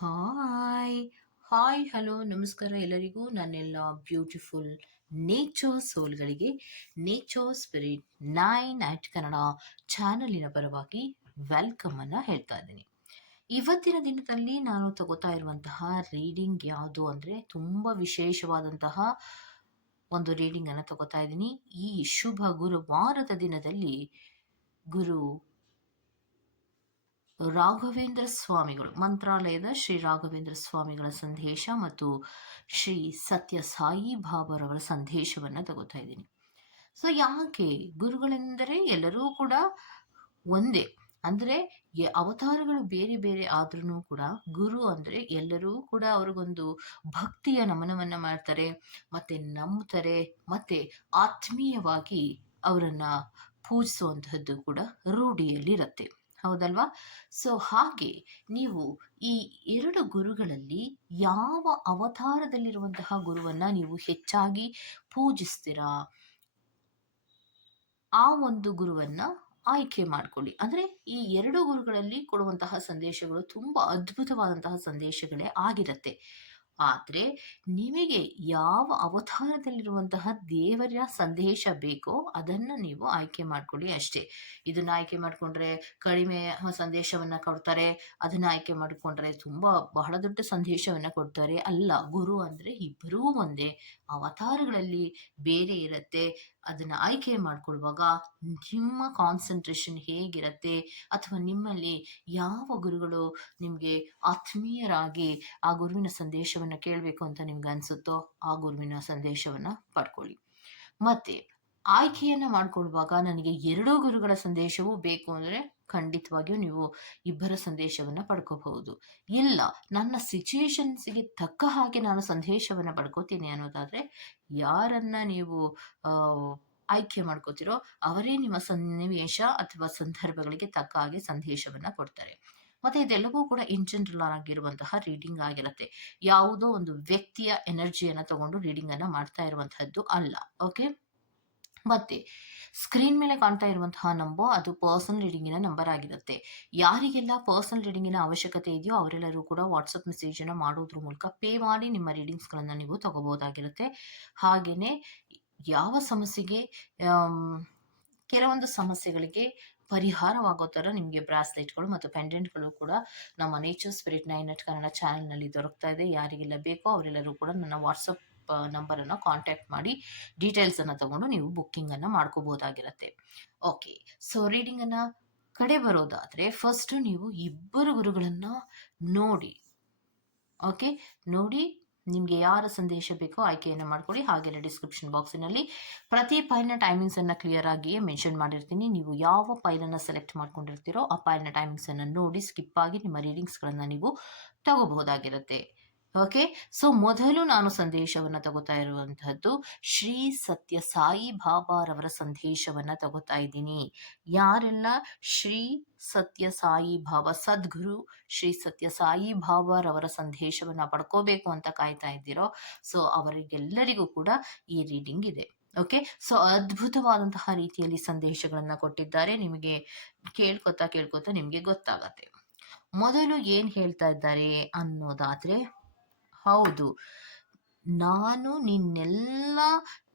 Hi. Hi, hello, ನಮಸ್ಕಾರ ಎಲ್ಲರಿಗೂ. ನನ್ನೆಲ್ಲ beautiful nature ಸೋಲ್ಗಳಿಗೆ nature spirit nine eight Kannada ಚಾನಲಿನ ಪರವಾಗಿ ವೆಲ್ಕಮ್ ಅನ್ನ ಹೇಳ್ತಾ ಇದ್ದೀನಿ. ಇವತ್ತಿನ ದಿನದಲ್ಲಿ ನಾನು ತಗೋತಾ ಇರುವಂತಹ ರೀಡಿಂಗ್ ಯಾವುದು ಅಂದರೆ ತುಂಬ ವಿಶೇಷವಾದಂತಹ ಒಂದು ರೀಡಿಂಗ್ ಅನ್ನು ತಗೋತಾ ಇದ್ದೀನಿ. ಈ ಶುಭ ಗುರುವಾರದ ದಿನದಲ್ಲಿ ಗುರು ರಾಘವೇಂದ್ರ ಸ್ವಾಮಿಗಳು, ಮಂತ್ರಾಲಯದ ಶ್ರೀ ರಾಘವೇಂದ್ರ ಸ್ವಾಮಿಗಳ ಸಂದೇಶ ಮತ್ತು ಶ್ರೀ ಸತ್ಯ ಸಾಯಿ ಬಾಬರವರ ಸಂದೇಶವನ್ನು ತಗೋತಾ ಇದ್ದೀನಿ. ಸೊ ಯಾಕೆ? ಗುರುಗಳೆಂದರೆ ಎಲ್ಲರೂ ಕೂಡ ಒಂದೇ. ಅಂದರೆ ಅವತಾರಗಳು ಬೇರೆ ಬೇರೆ ಆದ್ರೂ ಕೂಡ ಗುರು ಅಂದರೆ ಎಲ್ಲರೂ ಕೂಡ ಅವ್ರಿಗೊಂದು ಭಕ್ತಿಯ ನಮನವನ್ನು ಮಾಡ್ತಾರೆ, ಮತ್ತೆ ನಂಬ್ತಾರೆ, ಮತ್ತೆ ಆತ್ಮೀಯವಾಗಿ ಅವರನ್ನ ಪೂಜಿಸುವಂತಹದ್ದು ಕೂಡ ರೂಢಿಯಲ್ಲಿರುತ್ತೆ. ಹೌದಲ್ವಾ? ಸೊ ಹಾಗೆ ನೀವು ಈ ಎರಡು ಗುರುಗಳಲ್ಲಿ ಯಾವ ಅವತಾರದಲ್ಲಿರುವಂತಹ ಗುರುವನ್ನ ನೀವು ಹೆಚ್ಚಾಗಿ ಪೂಜಿಸ್ತೀರಾ? ಆ ಒಂದು ಗುರುವನ್ನ ಆಯ್ಕೆ ಮಾಡ್ಕೊಳ್ಳಿ. ಅಂದ್ರೆ ಈ ಎರಡು ಗುರುಗಳಲ್ಲಿ ಕೊಡುವಂತಹ ಸಂದೇಶಗಳು ತುಂಬಾ ಅದ್ಭುತವಾದಂತಹ ಸಂದೇಶಗಳೇ ಆಗಿರತ್ತೆ. ಆದರೆ ನಿಮಗೆ ಯಾವ ಅವತಾರದಲ್ಲಿರುವಂತಹ ದೇವರ ಸಂದೇಶ ಬೇಕೋ ಅದನ್ನು ನೀವು ಆಯ್ಕೆ ಮಾಡ್ಕೊಳ್ಳಿ ಅಷ್ಟೇ. ಇದನ್ನ ಆಯ್ಕೆ ಮಾಡಿಕೊಂಡ್ರೆ ಕಡಿಮೆ ಸಂದೇಶವನ್ನ ಕೊಡ್ತಾರೆ, ಅದನ್ನ ಆಯ್ಕೆ ಮಾಡಿಕೊಂಡ್ರೆ ತುಂಬಾ ಬಹಳ ದೊಡ್ಡ ಸಂದೇಶವನ್ನ ಕೊಡ್ತಾರೆ. ಅಲ್ಲ, ಗುರು ಅಂದ್ರೆ ಇಬ್ಬರೂ ಒಂದೇ. ಅವತಾರಗಳಲ್ಲಿ ಬೇರೆ ಇರುತ್ತೆ. ಅದನ್ನ ಆಯ್ಕೆ ಮಾಡ್ಕೊಳ್ಳುವಾಗ ನಿಮ್ಮ ಕಾನ್ಸಂಟ್ರೇಷನ್ ಹೇಗಿರತ್ತೆ? ಅಥವಾ ನಿಮ್ಮಲ್ಲಿ ಯಾವ ಗುರುಗಳು ನಿಮಗೆ ಆತ್ಮೀಯರಾಗಿ ಆ ಗುರುವಿನ ಸಂದೇಶವನ್ನ ಕೇಳಬೇಕು ಅಂತ ನಿಮ್ಗೆ ಅನಿಸುತ್ತೋ ಆ ಗುರುವಿನ ಸಂದೇಶವನ್ನ ಪಡ್ಕೊಳ್ಳಿ. ಮತ್ತೆ ಆಯ್ಕೆಯನ್ನು ಮಾಡ್ಕೊಳ್ಳುವಾಗ ನನಗೆ ಎರಡೂ ಗುರುಗಳ ಸಂದೇಶವೂ ಬೇಕು ಅಂದ್ರೆ ಖಂಡಿತವಾಗಿಯೂ ನೀವು ಇಬ್ಬರ ಸಂದೇಶವನ್ನ ಪಡ್ಕೋಬಹುದು. ಇಲ್ಲ, ನನ್ನ ಸಿಚುಯೇಷನ್ಸ್ಗೆ ತಕ್ಕ ಹಾಗೆ ನಾನು ಸಂದೇಶವನ್ನ ಪಡ್ಕೋತೀನಿ ಅನ್ನೋದಾದ್ರೆ, ಯಾರನ್ನ ನೀವು ಆಯ್ಕೆ ಮಾಡ್ಕೋತಿರೋ ಅವರೇ ನಿಮ್ಮ ಸನ್ನಿವೇಶ ಅಥವಾ ಸಂದರ್ಭಗಳಿಗೆ ತಕ್ಕ ಹಾಗೆ ಸಂದೇಶವನ್ನ ಕೊಡ್ತಾರೆ. ಮತ್ತೆ ಇದೆಲ್ಲವೂ ಕೂಡ ಇನ್ ಜನರಲ್ ಆಗಿರುವಂತಹ ರೀಡಿಂಗ್ ಆಗಿರುತ್ತೆ. ಯಾವುದೋ ಒಂದು ವ್ಯಕ್ತಿಯ ಎನರ್ಜಿಯನ್ನ ತಗೊಂಡು ರೀಡಿಂಗ್ ಅನ್ನ ಮಾಡ್ತಾ ಇರುವಂತಹದ್ದು ಅಲ್ಲ ಓಕೆ ಮತ್ತೆ ಸ್ಕ್ರೀನ್ ಮೇಲೆ ಕಾಣ್ತಾ ಇರುವಂತಹ ನಂಬರ್ ಅದು ಪರ್ಸನಲ್ ರೀಡಿಂಗಿನ ನಂಬರ್ ಆಗಿರುತ್ತೆ. ಯಾರಿಗೆಲ್ಲ ಪರ್ಸನಲ್ ರೀಡಿಂಗಿನ ಅವಶ್ಯಕತೆ ಇದೆಯೋ ಅವರೆಲ್ಲರೂ ಕೂಡ ವಾಟ್ಸಪ್ ಮೆಸೇಜ್ ಅನ್ನ ಮಾಡೋದ್ರ ಮೂಲಕ ಪೇ ಮಾಡಿ ನಿಮ್ಮ ರೀಡಿಂಗ್ಸ್ಗಳನ್ನ ನೀವು ತಗೋಬಹುದಾಗಿರುತ್ತೆ. ಹಾಗೇನೆ ಯಾವ ಸಮಸ್ಯೆಗೆ ಕೆಲವೊಂದು ಸಮಸ್ಯೆಗಳಿಗೆ ಪರಿಹಾರವಾಗೋ ಥರ ನಿಮಗೆ ಬ್ರಾಸ್ಲೆಟ್ಗಳು ಮತ್ತು ಪೆಂಡೆಂಟ್ಗಳು ಕೂಡ ನಮ್ಮ nature spirit nine eight Kannada ಚಾನಲ್ನಲ್ಲಿ ದೊರಕ್ತಾ ಇದೆ. ಯಾರಿಗೆಲ್ಲ ಬೇಕೋ ಅವರೆಲ್ಲರೂ ಕೂಡ ನನ್ನ ವಾಟ್ಸಪ್ ನಂಬರನ್ನು ಕಾಂಟ್ಯಾಕ್ಟ್ ಮಾಡಿ ಡೀಟೇಲ್ಸನ್ನು ತಗೊಂಡು ನೀವು ಬುಕ್ಕಿಂಗನ್ನು ಮಾಡ್ಕೋಬೋದಾಗಿರುತ್ತೆ. ಓಕೆ ಸೊ ರೀಡಿಂಗನ್ನು ಕಡೆ ಬರೋದಾದರೆ ಫಸ್ಟು ನೀವು ಇಬ್ಬರು ಗುರುಗಳನ್ನು ನೋಡಿ ಓಕೆ ನೋಡಿ ನಿಮಗೆ ಯಾರ ಸಂದೇಶ ಬೇಕೋ ಆಯ್ಕೆಯನ್ನು ಮಾಡ್ಕೊಳ್ಳಿ, ಹಾಗೆಲ್ಲ ಡಿಸ್ಕ್ರಿಪ್ಷನ್ ಬಾಕ್ಸಿನಲ್ಲಿ ಪ್ರತಿ ಪೈಲ್ನ ಟೈಮಿಂಗ್ಸನ್ನು ಕ್ಲಿಯರ್ ಆಗಿಯೇ ಮೆನ್ಷನ್ ಮಾಡಿರ್ತೀನಿ. ನೀವು ಯಾವ ಪೈಲನ್ನು ಸೆಲೆಕ್ಟ್ ಮಾಡ್ಕೊಂಡಿರ್ತೀರೋ ಆ ಪೈಲ್ನ ಟೈಮಿಂಗ್ಸನ್ನು ನೋಡಿ ಸ್ಕಿಪ್ ಆಗಿ ನಿಮ್ಮ ರೀಡಿಂಗ್ಸ್ಗಳನ್ನು ನೀವು ತಗೋಬಹುದಾಗಿರುತ್ತೆ. ಓಕೆ? ಸೊ, ಮೊದಲು ನಾನು ಸಂದೇಶವನ್ನು ತಗೋತಾ ಇರುವಂತಹದ್ದು ಶ್ರೀ ಸತ್ಯ ಸಾಯಿ ಬಾಬಾರವರ ಸಂದೇಶವನ್ನು ತಗೋತಾ ಇದ್ದೀನಿ. ಯಾರೆಲ್ಲ ಶ್ರೀ ಸತ್ಯ ಸಾಯಿ ಬಾಬಾ, ಸದ್ಗುರು ಶ್ರೀ ಸತ್ಯ ಸಾಯಿ ಬಾಬಾರವರ ಸಂದೇಶವನ್ನ ಪಡ್ಕೋಬೇಕು ಅಂತ ಕಾಯ್ತಾ ಇದ್ದೀರೋ, ಸೊ, ಅವರಿಗೆಲ್ಲರಿಗೂ ಕೂಡ ಈ ರೀಡಿಂಗ್ ಇದೆ. ಓಕೆ? ಸೊ, ಅದ್ಭುತವಾದಂತಹ ರೀತಿಯಲ್ಲಿ ಸಂದೇಶಗಳನ್ನು ಕೊಟ್ಟಿದ್ದಾರೆ. ನಿಮಗೆ ಕೇಳ್ಕೊತಾ ಕೇಳ್ಕೊತಾ ನಿಮಗೆ ಗೊತ್ತಾಗತ್ತೆ. ಮೊದಲು ಏನ್ ಹೇಳ್ತಾ ಇದ್ದಾರೆ ಅನ್ನೋದಾದ್ರೆ ಹೌದು. ನಾನು ನಿನ್ನೆಲ್ಲ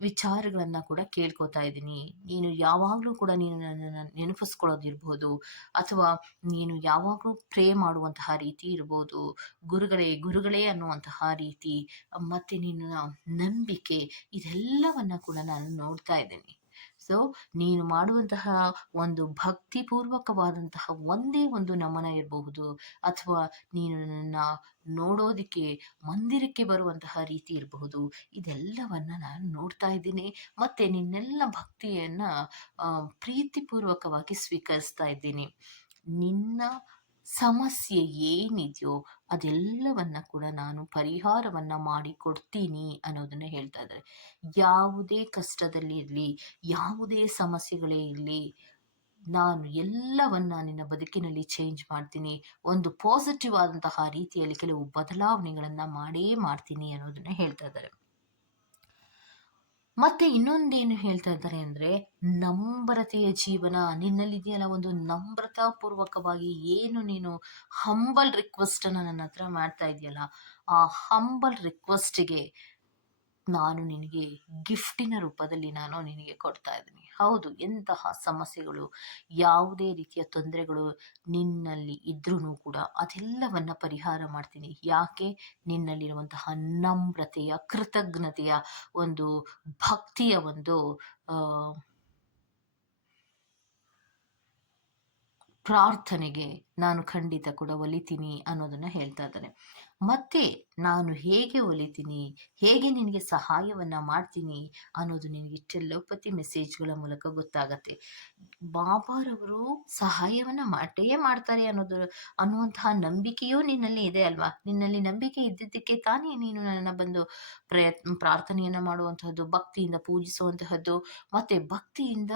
ವಿಚಾರಗಳನ್ನ ಕೂಡ ಕೇಳ್ಕೊತಾ ಇದ್ದೀನಿ. ನೀನು ಯಾವಾಗಲೂ ಕೂಡ ನೀನು ನನ್ನನ್ನು ನೆನಪಿಸ್ಕೊಳ್ಳೋದಿರ್ಬೋದು ಅಥವಾ ನೀನು ಯಾವಾಗಲೂ ಪ್ರೇ ಮಾಡುವಂತಹ ರೀತಿ ಇರ್ಬೋದು, ಗುರುಗಳೇ ಗುರುಗಳೇ ಅನ್ನುವಂತಹ ರೀತಿ, ಮತ್ತೆ ನಿನ್ನ ನಂಬಿಕೆ, ಇದೆಲ್ಲವನ್ನ ಕೂಡ ನಾನು ನೋಡ್ತಾ ಇದ್ದೀನಿ. ಸೊ ನೀನು ಮಾಡುವಂತಹ ಒಂದು ಭಕ್ತಿಪೂರ್ವಕವಾದಂತಹ ಒಂದೇ ಒಂದು ನಮನ ಇರಬಹುದು. ಅಥವಾ ನೀನು ನನ್ನ ನೋಡೋದಿಕ್ಕೆ, ಮಂದಿರಕ್ಕೆ ಬರುವಂತಹ ರೀತಿ ಇರಬಹುದು. ಇದೆಲ್ಲವನ್ನ ನಾನು ನೋಡ್ತಾ ಇದ್ದೀನಿ. ಮತ್ತೆ ನಿನ್ನೆಲ್ಲ ಭಕ್ತಿಯನ್ನ ಪ್ರೀತಿಪೂರ್ವಕವಾಗಿ ಸ್ವೀಕರಿಸ್ತಾ ಇದ್ದೀನಿ. ನಿನ್ನ ಸಮಸ್ಯೆ ಏನಿದೆಯೋ ಅದೆಲ್ಲವನ್ನ ಕೂಡ ನಾನು ಪರಿಹಾರವನ್ನ ಮಾಡಿ ಕೊಡ್ತೀನಿ ಅನ್ನೋದನ್ನ ಹೇಳ್ತಾ ಇದ್ದಾರೆ. ಯಾವುದೇ ಕಷ್ಟದಲ್ಲಿ ಇರಲಿ, ಯಾವುದೇ ಸಮಸ್ಯೆಗಳೇ ಇರಲಿ, ನಾನು ಎಲ್ಲವನ್ನ ನಿನ್ನ ಬದುಕಿನಲ್ಲಿ ಚೇಂಜ್ ಮಾಡ್ತೀನಿ, ಒಂದು ಪಾಸಿಟಿವ್ ಆದಂತಹ ರೀತಿಯಲ್ಲಿ ಕೆಲವು ಬದಲಾವಣೆಗಳನ್ನ ಮಾಡೇ ಮಾಡ್ತೀನಿ ಅನ್ನೋದನ್ನ ಹೇಳ್ತಾ ಇದ್ದಾರೆ. ಮತ್ತೆ ಇನ್ನೊಂದೇನು ಹೇಳ್ತಾ ಇದ್ದಾರೆ ಅಂದ್ರೆ ನಮ್ರತೆಯ ಜೀವನ, ನಿನ್ನಲ್ಲಿದೆಯಲ್ಲ ಒಂದು ನಮ್ರತಾಪೂರ್ವಕವಾಗಿ ಏನು ನೀನು ಹಂಬಲ್ ರಿಕ್ವೆಸ್ಟ್ ಅನ್ನ ನನ್ನ ಹತ್ರ ಮಾಡ್ತಾ ಇದೆಯಲ್ಲ, ಆ ಹಂಬಲ್ ರಿಕ್ವೆಸ್ಟ್ಗೆ ನಾನು ನಿನಗೆ ಗಿಫ್ಟಿನ ರೂಪದಲ್ಲಿ ನಾನು ನಿನಗೆ ಕೊಡ್ತಾ ಇದ್ದೀನಿ. ಹೌದು, ಎಂತಹ ಸಮಸ್ಯೆಗಳು, ಯಾವುದೇ ರೀತಿಯ ತೊಂದರೆಗಳು ನಿನ್ನಲ್ಲಿ ಇದ್ರೂ ಕೂಡ ಅದೆಲ್ಲವನ್ನ ಪರಿಹಾರ ಮಾಡ್ತೀನಿ. ಯಾಕೆ? ನಿನ್ನಲ್ಲಿರುವಂತಹ ನಮ್ರತೆಯ, ಕೃತಜ್ಞತೆಯ ಒಂದು ಭಕ್ತಿಯ ಒಂದು ಪ್ರಾರ್ಥನೆಗೆ ನಾನು ಖಂಡಿತ ಕೂಡ ಒಲಿತೀನಿ ಅನ್ನೋದನ್ನ ಹೇಳ್ತಾ ಇದ್ದಾನೆ. ಮತ್ತೆ ನಾನು ಹೇಗೆ ಒಲಿತೀನಿ, ಹೇಗೆ ನಿನಗೆ ಸಹಾಯವನ್ನು ಮಾಡ್ತೀನಿ ಅನ್ನೋದು ನಿನಗೆ ಟೆಲೋಪತಿ ಮೆಸೇಜ್ಗಳ ಮೂಲಕ ಗೊತ್ತಾಗತ್ತೆ. ಬಾಬಾರವರು ಸಹಾಯವನ್ನು ಮಾಡೇ ಮಾಡ್ತಾರೆ ಅನ್ನೋದು, ಅನ್ನುವಂತಹ ನಂಬಿಕೆಯೂ ನಿನ್ನಲ್ಲಿ ಇದೆ ಅಲ್ವಾ? ನಿನ್ನಲ್ಲಿ ನಂಬಿಕೆ ಇದ್ದಿದ್ದಕ್ಕೆ ತಾನೇ ನೀನು ನನ್ನ ಬಂದು ಪ್ರಯತ್ನ ಪ್ರಾರ್ಥನೆಯನ್ನು ಮಾಡುವಂತಹದ್ದು, ಭಕ್ತಿಯಿಂದ ಪೂಜಿಸುವಂತಹದ್ದು, ಮತ್ತೆ ಭಕ್ತಿಯಿಂದ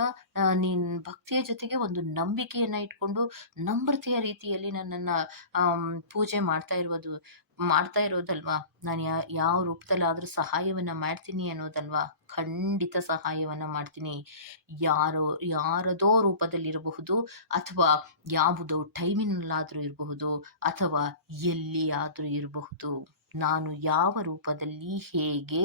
ನೀನ್ ಭಕ್ತಿಯ ಜೊತೆಗೆ ಒಂದು ನಂಬಿಕೆಯನ್ನ ಇಟ್ಕೊಂಡು ನಮ್ರತೆಯ ರೀತಿಯಲ್ಲಿ ನನ್ನನ್ನ ಪೂಜೆ ಮಾಡ್ತಾ ಇರುವುದು, ಮಾಡ್ತಾ ಇರೋದಲ್ವಾ ನಾನು ಯಾ, ಯಾವ ರೂಪದಲ್ಲಾದರೂ ಸಹಾಯವನ್ನ ಮಾಡ್ತೀನಿ ಅನ್ನೋದಲ್ವಾ? ಖಂಡಿತ ಸಹಾಯವನ್ನ ಮಾಡ್ತೀನಿ. ಯಾರೋ, ಯಾರದೋ ರೂಪದಲ್ಲಿರಬಹುದು ಅಥವಾ ಯಾವುದೋ ಟೈಮಿನಲ್ಲಾದರೂ ಇರಬಹುದು ಅಥವಾ ಎಲ್ಲಿಯಾದರೂ ಇರಬಹುದು. ನಾನು ಯಾವ ರೂಪದಲ್ಲಿ ಹೇಗೆ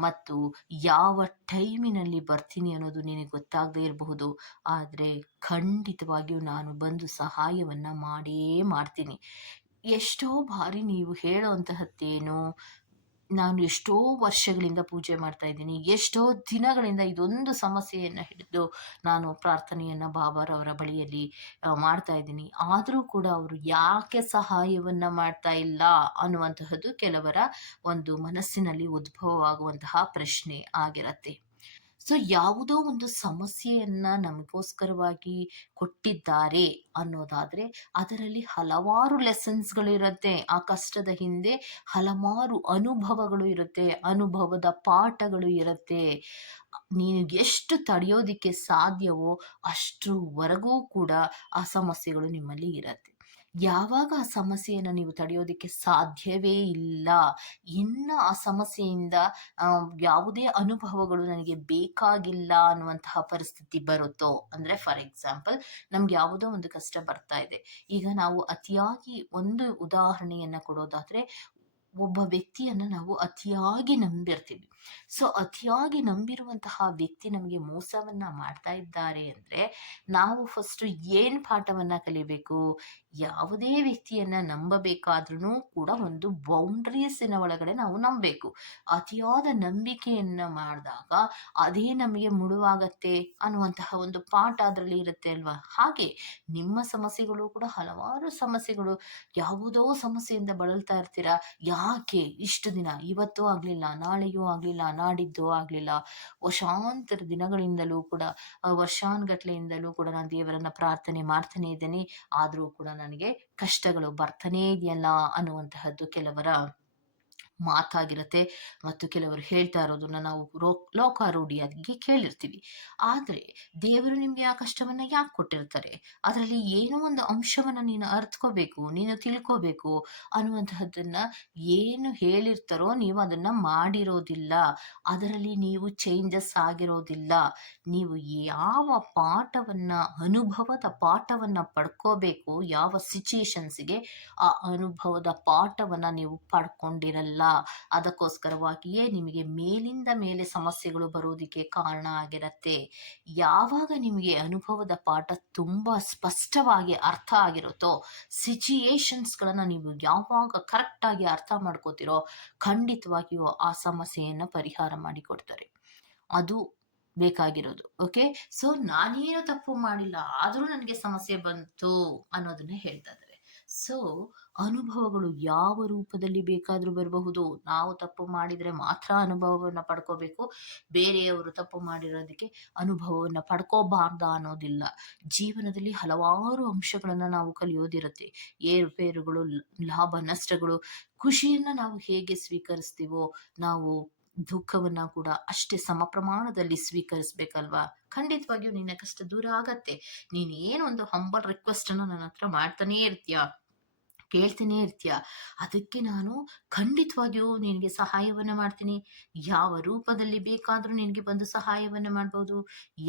ಮತ್ತು ಯಾವ ಟೈಮಿನಲ್ಲಿ ಬರ್ತೀನಿ ಅನ್ನೋದು ನಿನಗೆ ಗೊತ್ತಾಗದೇ ಇರಬಹುದು. ಆದರೆ ಖಂಡಿತವಾಗಿಯೂ ನಾನು ಬಂದು ಸಹಾಯವನ್ನ ಮಾಡೇ ಮಾಡ್ತೀನಿ. ಎಷ್ಟೋ ಬಾರಿ ನೀವು ಹೇಳೋವಂತಹದ್ದೇನು, ನಾನು ಎಷ್ಟೋ ವರ್ಷಗಳಿಂದ ಪೂಜೆ ಮಾಡ್ತಾ ಇದ್ದೀನಿ, ಎಷ್ಟೋ ದಿನಗಳಿಂದ ಇದೊಂದು ಸಮಸ್ಯೆಯನ್ನು ಹಿಡಿದು ನಾನು ಪ್ರಾರ್ಥನೆಯನ್ನು ಬಾಬಾರವರ ಬಳಿಯಲ್ಲಿ ಮಾಡ್ತಾ ಇದ್ದೀನಿ. ಆದರೂ ಕೂಡ ಅವರು ಯಾಕೆ ಸಹಾಯವನ್ನು ಮಾಡ್ತಾ ಇಲ್ಲ ಅನ್ನುವಂತಹದ್ದು ಕೆಲವರ ಒಂದು ಮನಸ್ಸಿನಲ್ಲಿ ಉದ್ಭವವಾಗುವಂತಹ ಪ್ರಶ್ನೆ ಆಗಿರತ್ತೆ. ಸೊ, ಯಾವುದೋ ಒಂದು ಸಮಸ್ಯೆಯನ್ನ ನಮಗೋಸ್ಕರವಾಗಿ ಕೊಟ್ಟಿದ್ದಾರೆ ಅನ್ನೋದಾದ್ರೆ, ಅದರಲ್ಲಿ ಹಲವಾರು ಲೆಸನ್ಸ್ಗಳು ಇರುತ್ತೆ. ಆ ಕಷ್ಟದ ಹಿಂದೆ ಹಲವಾರು ಅನುಭವಗಳು ಇರುತ್ತೆ, ಅನುಭವದ ಪಾಠಗಳು ಇರುತ್ತೆ. ನೀನು ಎಷ್ಟು ತಡೆಯೋದಿಕ್ಕೆ ಸಾಧ್ಯವೋ ಅಷ್ಟರವರೆಗೂ ಕೂಡ ಆ ಸಮಸ್ಯೆಗಳು ನಿಮ್ಮಲ್ಲಿ ಇರತ್ತೆ. ಯಾವಾಗ ಆ ಸಮಸ್ಯೆಯನ್ನು ನೀವು ತಡೆಯೋದಕ್ಕೆ ಸಾಧ್ಯವೇ ಇಲ್ಲ? ಇನ್ನು ಆ ಸಮಸ್ಯೆಯಿಂದ ಯಾವುದೇ ಅನುಭವಗಳು ನನಗೆ ಬೇಕಾಗಿಲ್ಲ ಅನ್ನುವಂತಹ ಪರಿಸ್ಥಿತಿ ಬರುತ್ತೋ? ಅಂದರೆ ಫಾರ್ ಎಕ್ಸಾಂಪಲ್, ನಮ್ಗೆ ಯಾವುದೋ ಒಂದು ಕಷ್ಟ ಬರ್ತಾ ಇದೆ. ಈಗ ನಾವು ಅತಿಯಾಗಿ ಒಂದು ಉದಾಹರಣೆಯನ್ನು ಕೊಡೋದಾದರೆ, ಒಬ್ಬ ವ್ಯಕ್ತಿಯನ್ನು ನಾವು ಅತಿಯಾಗಿ ನಂಬಿರ್ತೀವಿ. ಸೊ ಅತಿಯಾಗಿ ನಂಬಿರುವಂತಹ ವ್ಯಕ್ತಿ ನಮಗೆ ಮೋಸವನ್ನ ಮಾಡ್ತಾ ಇದ್ದಾರೆ ಅಂದ್ರೆ ನಾವು ಫಸ್ಟ್ ಏನ್ ಪಾಠವನ್ನ ಕಲಿಬೇಕು, ಯಾವುದೇ ವ್ಯಕ್ತಿಯನ್ನ ನಂಬಬೇಕಾದ್ರೂ ಕೂಡ ಒಂದು ಬೌಂಡ್ರೀಸಿನ ಒಳಗಡೆ ನಾವು ನಂಬಬೇಕು. ಅತಿಯಾದ ನಂಬಿಕೆಯನ್ನ ಮಾಡಿದಾಗ ಅದೇ ನಮಗೆ ಮುಳುವಾಗತ್ತೆ ಅನ್ನುವಂತಹ ಒಂದು ಪಾಠ ಅದರಲ್ಲಿ ಇರುತ್ತೆ ಅಲ್ವಾ? ಹಾಗೆ ನಿಮ್ಮ ಸಮಸ್ಯೆಗಳು ಕೂಡ ಹಲವಾರು ಸಮಸ್ಯೆಗಳು, ಯಾವುದೋ ಸಮಸ್ಯೆಯಿಂದ ಬಳಲ್ತಾ ಇರ್ತೀರಾ? ಯಾಕೆ ಇಷ್ಟು ದಿನ? ಇವತ್ತೂ ಆಗ್ಲಿಲ್ಲ, ನಾಳೆಯೂ ಆಗ್ಲಿಲ್ಲ ನಾಡಿದ್ದು ಆಗ್ಲಿಲ್ಲ ವರ್ಷಾಂತರ ದಿನಗಳಿಂದಲೂ ಕೂಡ ವರ್ಷಾನ್ಗಟ್ಲೆಯಿಂದಲೂ ಕೂಡ ನಾನು ದೇವರನ್ನ ಪ್ರಾರ್ಥನೆ ಮಾಡ್ತಾನೆ ಇದ್ದೇನೆ. ಆದರೂ ಕೂಡ ನನಗೆ ಕಷ್ಟಗಳು ಬರ್ತಾನೇ ಇದೆಯಲ್ಲ ಅನ್ನುವಂತಹದ್ದು ಕೆಲವರ ಮಾತಾಗಿರುತ್ತೆ. ಮತ್ತು ಕೆಲವರು ಹೇಳ್ತಾ ಇರೋದನ್ನ ನಾವು ರೋ, ಲೋಕಾರೂಢಿಯಾಗಿ ಕೇಳಿರ್ತೀವಿ. ಆದರೆ ದೇವರು ನಿಮ್ಗೆ ಆ ಕಷ್ಟವನ್ನ ಯಾಕೆ ಕೊಟ್ಟಿರ್ತಾರೆ? ಅದರಲ್ಲಿ ಏನೋ ಒಂದು ಅಂಶವನ್ನ ನೀನು ಅರ್ಥಕೋಬೇಕು ನೀನು ತಿಳ್ಕೋಬೇಕು ಅನ್ನುವಂತಹದ್ದನ್ನು ಏನು ಹೇಳಿರ್ತಾರೋ ನೀವು ಅದನ್ನ ಮಾಡಿರೋದಿಲ್ಲ. ಅದರಲ್ಲಿ ನೀವು ಚೇಂಜಸ್ ಆಗಿರೋದಿಲ್ಲ. ನೀವು ಯಾವ ಪಾಠವನ್ನ, ಅನುಭವದ ಪಾಠವನ್ನ ಪಡ್ಕೋಬೇಕು, ಯಾವ ಸಿಚುಯೇಷನ್ಸ್ಗೆ ಆ ಅನುಭವದ ಪಾಠವನ್ನ ನೀವು ಪಡ್ಕೊಂಡಿರಲ್ಲ. ಅದಕ್ಕೋಸ್ಕರವಾಗಿಯೇ ನಿಮಗೆ ಮೇಲಿಂದ ಮೇಲೆ ಸಮಸ್ಯೆಗಳು ಬರೋದಕ್ಕೆ ಕಾರಣ ಆಗಿರತ್ತೆ. ಯಾವಾಗ ನಿಮಗೆ ಅನುಭವದ ಪಾಠ ತುಂಬಾ ಸ್ಪಷ್ಟವಾಗಿ ಅರ್ಥ ಆಗಿರುತ್ತೋ ಸಿಚುಯೇಷನ್ಸ್ಗಳನ್ನು ನೀವು ಯಾವಾಗ ಕರೆಕ್ಟಾಗಿ ಅರ್ಥ ಮಾಡ್ಕೋತಿರೋ, ಖಂಡಿತವಾಗಿಯೂ ಆ ಸಮಸ್ಯೆಯನ್ನು ಪರಿಹಾರ ಮಾಡಿಕೊಡ್ತಾರೆ. ಅದು ಬೇಕಾಗಿರೋದು ಓಕೆ ಸೊ ನಾನೇನು ತಪ್ಪು ಮಾಡಿಲ್ಲ, ಆದರೂ ನನಗೆ ಸಮಸ್ಯೆ ಬಂತು ಅನ್ನೋದನ್ನ ಹೇಳ್ತಾ ಇದ್ದಾರೆ. ಸೊ ಅನುಭವಗಳು ಯಾವ ರೂಪದಲ್ಲಿ ಬೇಕಾದರೂ ಬರಬಹುದು. ನಾವು ತಪ್ಪು ಮಾಡಿದರೆ ಮಾತ್ರ ಅನುಭವವನ್ನು ಪಡ್ಕೋಬೇಕು. ಬೇರೆಯವರು ತಪ್ಪು ಮಾಡಿರೋದಕ್ಕೆ ಅನುಭವವನ್ನು ಪಡ್ಕೋಬಾರ್ದ ಅನ್ನೋದಿಲ್ಲ. ಜೀವನದಲ್ಲಿ ಹಲವಾರು ಅಂಶಗಳನ್ನು ನಾವು ಕಲಿಯೋದಿರುತ್ತೆ. ಏರುಪೇರುಗಳು, ಲಾಭ, ನಷ್ಟಗಳು, ಖುಷಿಯನ್ನು ನಾವು ಹೇಗೆ ಸ್ವೀಕರಿಸ್ತೀವೋ ನಾವು ದುಃಖವನ್ನ ಕೂಡ ಅಷ್ಟೇ ಸಮ ಪ್ರಮಾಣದಲ್ಲಿ ಸ್ವೀಕರಿಸ್ಬೇಕಲ್ವಾ? ಖಂಡಿತವಾಗಿಯೂ ನಿನ್ನ ಕಷ್ಟ ದೂರ ಆಗತ್ತೆ. ನೀನು ಏನೊಂದು ಹಂಬಲ್ ರಿಕ್ವೆಸ್ಟ್ ಅನ್ನು ನನ್ನ ಹತ್ರ ಮಾಡ್ತಾನೇ ಇರ್ತೀಯ? ಕೇಳ್ತಾನೇ ಇರ್ತೀಯ. ಅದಕ್ಕೆ ನಾನು ಖಂಡಿತವಾಗಿಯೂ ನಿನಗೆ ಸಹಾಯವನ್ನು ಮಾಡ್ತೀನಿ. ಯಾವ ರೂಪದಲ್ಲಿ ಬೇಕಾದರೂ ನಿನಗೆ ಬಂದು ಸಹಾಯವನ್ನು ಮಾಡ್ಬೋದು.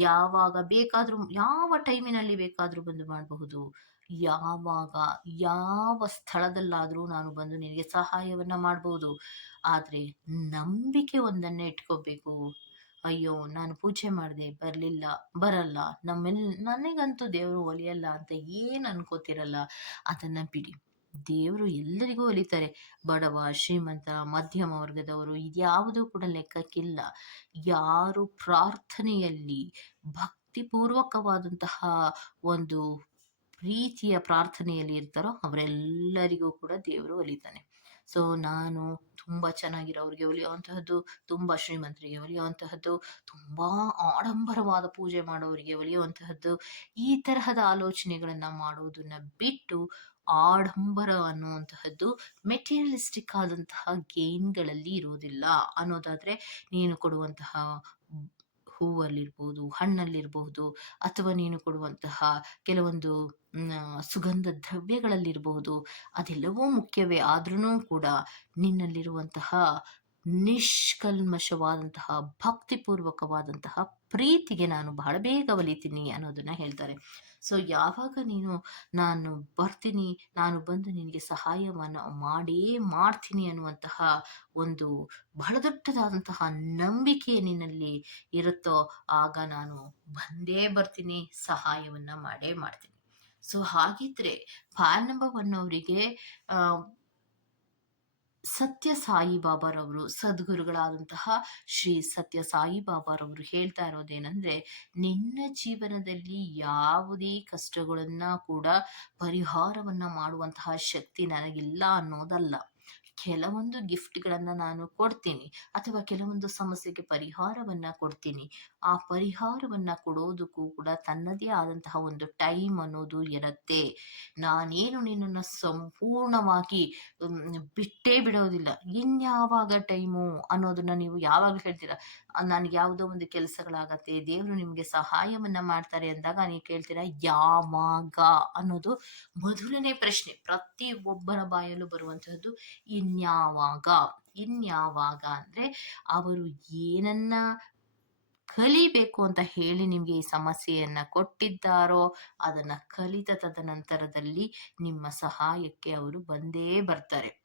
ಯಾವಾಗ ಬೇಕಾದರೂ, ಯಾವ ಟೈಮಿನಲ್ಲಿ ಬೇಕಾದರೂ ಬಂದು ಮಾಡಬಹುದು. ಯಾವಾಗ, ಯಾವ ಸ್ಥಳದಲ್ಲಾದರೂ ನಾನು ಬಂದು ನಿನಗೆ ಸಹಾಯವನ್ನು ಮಾಡ್ಬೋದು. ಆದರೆ ನಂಬಿಕೆ ಒಂದನ್ನೇ ಇಟ್ಕೋಬೇಕು. ಅಯ್ಯೋ, ನಾನು ಪೂಜೆ ಮಾಡಿದೆ, ಬರಲಿಲ್ಲ, ಬರಲ್ಲ. ನಮ್ಮೆಲ್, ನನಗಂತೂ ದೇವರು ಒಲಿಯಲ್ಲ ಅಂತ ಏನು ಅನ್ಕೋತಿರಲ್ಲ. ಅದನ್ನು ಬಿಡಿ. ದೇವರು ಎಲ್ಲರಿಗೂ ಒಲಿತಾರೆ. ಬಡವ, ಶ್ರೀಮಂತ, ಮಧ್ಯಮ ವರ್ಗದವರು ಇದ್ಯಾವುದೂ ಕೂಡ ಲೆಕ್ಕಕ್ಕಿಲ್ಲ. ಯಾರು ಪ್ರಾರ್ಥನೆಯಲ್ಲಿ ಭಕ್ತಿಪೂರ್ವಕವಾದಂತಹ ಒಂದು ಪ್ರೀತಿಯ ಪ್ರಾರ್ಥನೆಯಲ್ಲಿ ಇರ್ತಾರೋ ಅವರೆಲ್ಲರಿಗೂ ಕೂಡ ದೇವರು ಒಲಿತಾನೆ. ಸೊ ನಾನು ತುಂಬ ಚೆನ್ನಾಗಿರೋರಿಗೆ ಒಲಿಯುವಂತಹದ್ದು, ತುಂಬ ಶ್ರೀಮಂತರಿಗೆ ಒಲಿಯುವಂತಹದ್ದು, ತುಂಬ ಆಡಂಬರವಾದ ಪೂಜೆ ಮಾಡೋರಿಗೆ ಒಲಿಯುವಂತಹದ್ದು, ಈ ತರಹದ ಆಲೋಚನೆಗಳನ್ನು ಮಾಡುವುದನ್ನ ಬಿಟ್ಟು ಆಡಂಬರ ಅನ್ನುವಂತಹದ್ದು ಮೆಟೀರಿಯಲಿಸ್ಟಿಕ್ ಆದಂತಹ ಗೇನ್ಗಳಲ್ಲಿ ಇರೋದಿಲ್ಲ ಅನ್ನೋದಾದ್ರೆ ನೀನು ಕೊಡುವಂತಹ ಹೂವಲ್ಲಿರ್ಬೋದು ಹಣ್ಣಲ್ಲಿರಬಹುದು ಅಥವಾ ನೀನು ಕೊಡುವಂತಹ ಕೆಲವೊಂದು ಸುಗಂಧ ದ್ರವ್ಯಗಳಲ್ಲಿರಬಹುದು, ಅದೆಲ್ಲವೂ ಮುಖ್ಯವೇ. ಆದ್ರೂ ಕೂಡ ನಿನ್ನಲ್ಲಿರುವಂತಹ ನಿಷ್ಕಲ್ಮಶವಾದಂತಹ, ಭಕ್ತಿಪೂರ್ವಕವಾದಂತಹ ಪ್ರೀತಿಗೆ ನಾನು ಬಹಳ ಬೇಗ ಒಲಿತೀನಿ ಅನ್ನೋದನ್ನ ಹೇಳ್ತಾರೆ. ಸೊ ಯಾವಾಗ ನೀನು, ನಾನು ಬರ್ತೀನಿ, ನಾನು ಬಂದು ನಿನಗೆ ಸಹಾಯವನ್ನು ಮಾಡೇ ಮಾಡ್ತೀನಿ ಅನ್ನುವಂತಹ ಒಂದು ಬಹಳ ದೊಡ್ಡದಾದಂತಹ ನಂಬಿಕೆ ನಿನ್ನಲ್ಲಿ ಇರುತ್ತೋ, ಆಗ ನಾನು ಬಂದೇ ಬರ್ತೀನಿ, ಸಹಾಯವನ್ನು ಮಾಡೇ ಮಾಡ್ತೀನಿ. ಸೊ ಹಾಗಿದ್ರೆ ಸತ್ಯ ಅವರಿಗೆ ಸತ್ಯ ಸಾಯಿಬಾಬಾರವರು ಸದ್ಗುರುಗಳಾದಂತಹ ಶ್ರೀ ಸತ್ಯ ಸಾಯಿಬಾಬಾರವರು ಹೇಳ್ತಾ ಇರೋದೇನೆಂದ್ರೆ, ನಿನ್ನ ಜೀವನದಲ್ಲಿ ಯಾವುದೇ ಕಷ್ಟಗಳನ್ನ ಕೂಡ ಪರಿಹಾರವನ್ನ ಮಾಡುವಂತಹ ಶಕ್ತಿ ನನಗಿಲ್ಲ ಅನ್ನೋದಲ್ಲ. ಕೆಲವೊಂದು ಗಿಫ್ಟ್ಗಳನ್ನ ನಾನು ಕೊಡ್ತೀನಿ, ಅಥವಾ ಕೆಲವೊಂದು ಸಮಸ್ಯೆಗೆ ಪರಿಹಾರವನ್ನ ಕೊಡ್ತೀನಿ. ಆ ಪರಿಹಾರವನ್ನ ಕೊಡೋದಕ್ಕೂ ಕೂಡ ತನ್ನದೇ ಆದಂತಹ ಒಂದು ಟೈಮ್ ಅನ್ನೋದು ಇರುತ್ತೆ. ನಾನೇನು ನಿನ್ನನ್ನು ಸಂಪೂರ್ಣವಾಗಿ ಬಿಟ್ಟೇ ಬಿಡೋದಿಲ್ಲ. ಇನ್ಯಾವಾಗ ಟೈಮು ಅನ್ನೋದನ್ನ ನೀವು ಯಾವಾಗ ಹೇಳ್ತೀರಾ? ನನಗೆ ಯಾವುದೋ ಒಂದು ಕೆಲಸಗಳಾಗತ್ತೆ, ದೇವರು ನಿಮಗೆ ಸಹಾಯವನ್ನ ಮಾಡ್ತಾರೆ ಅಂದಾಗ ನೀವು ಕೇಳ್ತೀರಾ, ಯಾವಾಗ ಅನ್ನೋದು ಮೊದಲನೇ ಪ್ರಶ್ನೆ. ಪ್ರತಿ ಒಬ್ಬರ ಬಾಯಲ್ಲೂ ಬರುವಂತಹದ್ದು ಇನ್ಯಾವಾಗ. ಇನ್ಯಾವಾಗ ಅಂದ್ರೆ ಅವರು ಏನನ್ನ ಕಲಿಬೇಕು ಅಂತ ಹೇಳಿ ನಿಮಗೆ ಈ ಸಮಸ್ಯೆಯನ್ನ ಕೊಟ್ಟಿದ್ದಾರೋ, ಅದನ್ನ ಕಲಿತ ತದನಂತರದಲ್ಲಿ ನಿಮ್ಮ ಸಹಾಯಕ್ಕೆ ಅವರು ಬಂದೇ ಬರ್ತಾರೆ.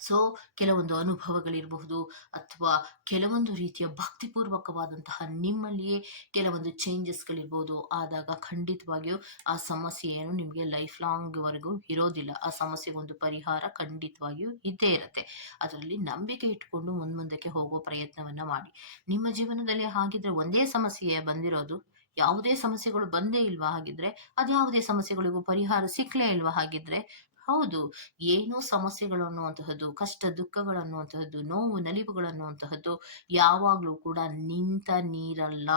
ಸೊ ಕೆಲವೊಂದು ಅನುಭವಗಳಿರಬಹುದು ಅಥವಾ ಕೆಲವೊಂದು ರೀತಿಯ ಭಕ್ತಿಪೂರ್ವಕವಾದಂತಹ ನಿಮ್ಮಲ್ಲಿಯೇ ಕೆಲವೊಂದು ಚೇಂಜಸ್ಗಳಿರ್ಬೋದು ಆದಾಗ ಖಂಡಿತವಾಗಿಯೂ ಆ ಸಮಸ್ಯೆಯನ್ನು ನಿಮಗೆ ಲೈಫ್ ಲಾಂಗ್ವರೆಗೂ ಇರೋದಿಲ್ಲ. ಆ ಸಮಸ್ಯೆಗೆ ಒಂದು ಪರಿಹಾರ ಖಂಡಿತವಾಗಿಯೂ ಇದ್ದೇ ಇರುತ್ತೆ. ಅದರಲ್ಲಿ ನಂಬಿಕೆ ಇಟ್ಕೊಂಡು ಮುಂದಕ್ಕೆ ಹೋಗೋ ಪ್ರಯತ್ನವನ್ನ ಮಾಡಿ. ನಿಮ್ಮ ಜೀವನದಲ್ಲಿ ಹಾಗಿದ್ರೆ ಒಂದೇ ಸಮಸ್ಯೆ ಬಂದಿರೋದು, ಯಾವುದೇ ಸಮಸ್ಯೆಗಳು ಬಂದೇ ಇಲ್ವಾ? ಹಾಗಿದ್ರೆ ಅದ್ಯಾವುದೇ ಸಮಸ್ಯೆಗಳಿಗೂ ಪರಿಹಾರ ಸಿಕ್ಕಲೇ ಇಲ್ವಾ? ಹಾಗಿದ್ರೆ ಹೌದು. ಏನೋ ಸಮಸ್ಯೆಗಳು ಅನ್ನುವಂತಹದ್ದು, ಕಷ್ಟ ದುಃಖಗಳು ಅನ್ನುವಂತಹದ್ದು, ನೋವು, ನಲಿವುಗಳು ಅನ್ನುವಂತಹದ್ದು ಯಾವಾಗ್ಲೂ ಕೂಡ ನಿಂತ ನೀರಲ್ಲ.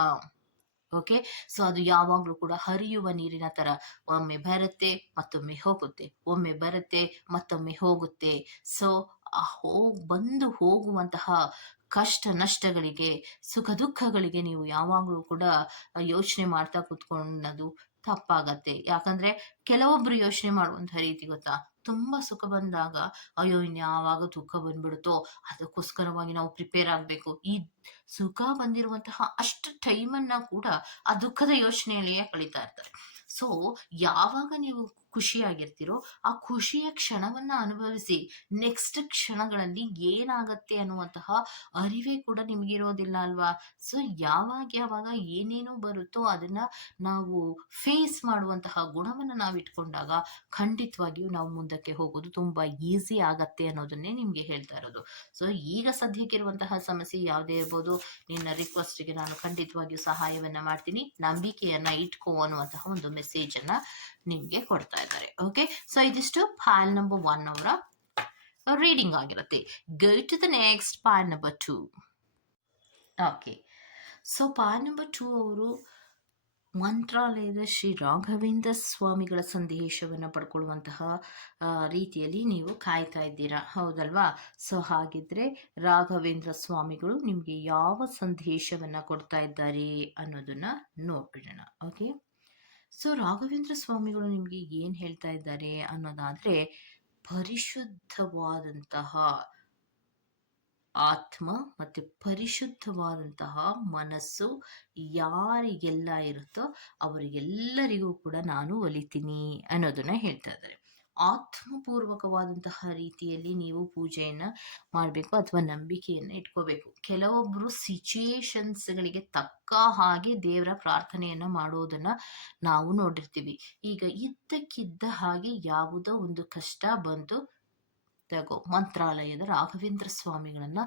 ಓಕೆ ಸೊ ಅದು ಯಾವಾಗ್ಲೂ ಕೂಡ ಹರಿಯುವ ನೀರಿನ ತರ. ಒಮ್ಮೆ ಬರುತ್ತೆ, ಮತ್ತೊಮ್ಮೆ ಹೋಗುತ್ತೆ. ಒಮ್ಮೆ ಬರುತ್ತೆ, ಮತ್ತೊಮ್ಮೆ ಹೋಗುತ್ತೆ. ಸೊ ಹೋಗ್, ಬಂದು ಹೋಗುವಂತಹ ಕಷ್ಟ ನಷ್ಟಗಳಿಗೆ, ಸುಖ ದುಃಖಗಳಿಗೆ ನೀವು ಯಾವಾಗಲೂ ಕೂಡ ಯೋಚನೆ ಮಾಡ್ತಾ ಕುತ್ಕೊಂಡದು ತಪ್ಪಾಗತ್ತೆ. ಯಾಕಂದ್ರೆ ಕೆಲವೊಬ್ರು ಯೋಚನೆ ಮಾಡುವಂತ ರೀತಿ ಗೊತ್ತಾ? ತುಂಬಾ ಸುಖ ಬಂದಾಗ, ಅಯ್ಯೋ, ಇನ್ಯಾವಾಗ ದುಃಖ ಬಂದ್ಬಿಡುತ್ತೋ, ಅದಕ್ಕೋಸ್ಕರವಾಗಿ ನಾವು ಪ್ರಿಪೇರ್ ಆಗ್ಬೇಕು. ಈ ಸುಖ ಬಂದಿರುವಂತಹ ಅಷ್ಟು ಟೈಮನ್ನ ಕೂಡ ಆ ದುಃಖದ ಯೋಚನೆಯಲ್ಲಿಯೇ ಕಳೀತಾ ಇರ್ತಾರೆ. ಸೊ, ಯಾವಾಗ ನೀವು ಖುಷಿಯಾಗಿರ್ತೀರೋ, ಆ ಖುಷಿಯ ಕ್ಷಣವನ್ನ ಅನುಭವಿಸಿ ನೆಕ್ಸ್ಟ್ ಕ್ಷಣಗಳಲ್ಲಿ ಏನಾಗತ್ತೆ ಅನ್ನುವಂತಹ ಅರಿವೇ ಕೂಡ ನಿಮಗಿರೋದಿಲ್ಲ ಅಲ್ವಾ? ಸೊ ಯಾವಾಗ ಯಾವಾಗ ಏನೇನು ಬರುತ್ತೋ ಅದನ್ನ ನಾವು ಫೇಸ್ ಮಾಡುವಂತಹ ಗುಣವನ್ನ ನಾವು ಇಟ್ಕೊಂಡಾಗ ಖಂಡಿತವಾಗಿಯೂ ನಾವು ಮುಂದಕ್ಕೆ ಹೋಗೋದು ತುಂಬಾ ಈಸಿ ಆಗತ್ತೆ ಅನ್ನೋದನ್ನೇ ನಿಮ್ಗೆ ಹೇಳ್ತಾ ಇರೋದು. ಸೊ ಈಗ ಸದ್ಯಕ್ಕಿರುವಂತಹ ಸಮಸ್ಯೆ ಯಾವುದೇ ಇರ್ಬೋದು, ನಿನ್ನ ರಿಕ್ವೆಸ್ಟ್ಗೆ ನಾನು ಖಂಡಿತವಾಗಿಯೂ ಸಹಾಯವನ್ನ ಮಾಡ್ತೀನಿ. ನಂಬಿಕೆಯನ್ನ ಇಟ್ಕೋ ಅನ್ನುವಂತಹ ಒಂದು ಮೆಸೇಜ್ ಅನ್ನ ನಿಮ್ಗೆ ಕೊಡ್ತಾ ಇದ್ದಾರೆ. ಓಕೆ ಸೊ ಇದಿಷ್ಟು ಫೈಲ್ ನಂಬರ್ ಒನ್ ಅವರ ರೀಡಿಂಗ್ ಆಗಿರುತ್ತೆ. Go to the next file number two okay so file number two ಅವರು ಮಂತ್ರಾಲಯದ ಶ್ರೀ ರಾಘವೇಂದ್ರ ಸ್ವಾಮಿಗಳ ಸಂದೇಶವನ್ನು ಪಡ್ಕೊಳ್ಳುವಂತಹ ರೀತಿಯಲ್ಲಿ ನೀವು ಕಾಯ್ತಾ ಇದ್ದೀರಾ. ಹೌದಲ್ವಾ? ಸೊ ಹಾಗಿದ್ರೆ ರಾಘವೇಂದ್ರ ಸ್ವಾಮಿಗಳು ನಿಮಗೆ ಯಾವ ಸಂದೇಶವನ್ನು ಕೊಡ್ತಾ ಇದ್ದಾರೆ ಅನ್ನೋದನ್ನ ನೋಡ್ಬಿಡೋಣ. ಓಕೆ ಸೊ ರಾಘವೇಂದ್ರ ಸ್ವಾಮಿಗಳು ನಿಮಗೆ ಏನು ಹೇಳ್ತಾ ಇದ್ದಾರೆ ಅನ್ನೋದಾದರೆ ಪರಿಶುದ್ಧವಾದಂತಹ ಆತ್ಮ ಮತ್ತೆ ಪರಿಶುದ್ಧವಾದಂತಹ ಮನಸ್ಸು ಯಾರಿಗೆಲ್ಲ ಇರುತ್ತೋ ಅವರಿಗೆಲ್ಲರಿಗೂ ಕೂಡ ನಾನು ಒಲಿತೀನಿ ಅನ್ನೋದನ್ನ ಹೇಳ್ತಾ ಇದ್ದಾರೆ. ಆತ್ಮಪೂರ್ವಕವಾದಂತಹ ರೀತಿಯಲ್ಲಿ ನೀವು ಪೂಜೆಯನ್ನ ಮಾಡಬೇಕು ಅಥವಾ ನಂಬಿಕೆಯನ್ನ ಇಟ್ಕೋಬೇಕು. ಕೆಲವೊಬ್ಬರು ಸಿಚುಯೇಷನ್ಸ್ಗಳಿಗೆ ತಕ್ಕ ಹಾಗೆ ದೇವರ ಪ್ರಾರ್ಥನೆಯನ್ನ ಮಾಡೋದನ್ನ ನಾವು ನೋಡಿರ್ತೀವಿ. ಈಗ ಇದ್ದಕ್ಕಿದ್ದ ಹಾಗೆ ಯಾವುದೋ ಒಂದು ಕಷ್ಟ ಬಂತು ತಗೋ, ಮಂತ್ರಾಲಯದ ರಾಘವೇಂದ್ರ ಸ್ವಾಮಿಗಳನ್ನ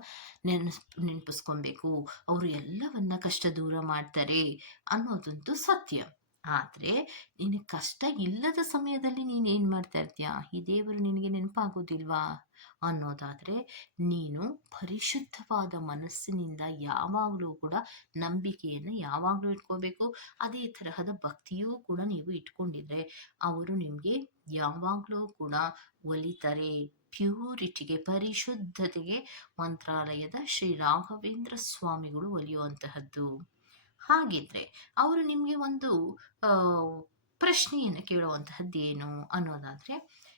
ನೆನಸ್, ನೆನಪಿಸ್ಕೊಬೇಕು. ಅವರು ಎಲ್ಲವನ್ನ ಕಷ್ಟ ದೂರ ಮಾಡ್ತಾರೆ ಅನ್ನೋದಂತೂ ಸತ್ಯ. ಆದ್ರೆ ನಿನಗೆ ಕಷ್ಟ ಇಲ್ಲದ ಸಮಯದಲ್ಲಿ ನೀನು ಏನು ಮಾಡ್ತಾ ಇರ್ತೀಯ? ಈ ದೇವರು ನಿನಗೆ ನೆನಪಾಗೋದಿಲ್ವಾ? ಅನ್ನೋದಾದರೆ ನೀನು ಪರಿಶುದ್ಧವಾದ ಮನಸ್ಸಿನಿಂದ ಯಾವಾಗಲೂ ಕೂಡ ನಂಬಿಕೆಯನ್ನು ಯಾವಾಗಲೂ ಇಟ್ಕೋಬೇಕು. ಅದೇ ತರಹದ ಭಕ್ತಿಯೂ ಕೂಡ ನೀವು ಇಟ್ಕೊಂಡಿದ್ರೆ ಅವರು ನಿಮಗೆ ಯಾವಾಗಲೂ ಕೂಡ ಒಲಿತಾರೆ. ಪ್ಯೂರಿಟಿಗೆ, ಪರಿಶುದ್ಧತೆಗೆ ಮಂತ್ರಾಲಯದ ಶ್ರೀ ರಾಘವೇಂದ್ರ ಸ್ವಾಮಿಗಳು ಒಲಿಯುವಂತಹದ್ದು. ಹಾಗಿದ್ರೆ ಅವರು ನಿಮಗೆ ಒಂದು ಪ್ರಶ್ನೆಯನ್ನು ಕೇಳುವಂತಹದ್ದೇನು ಏನು ಅನ್ನೋದಾದ್ರೆ,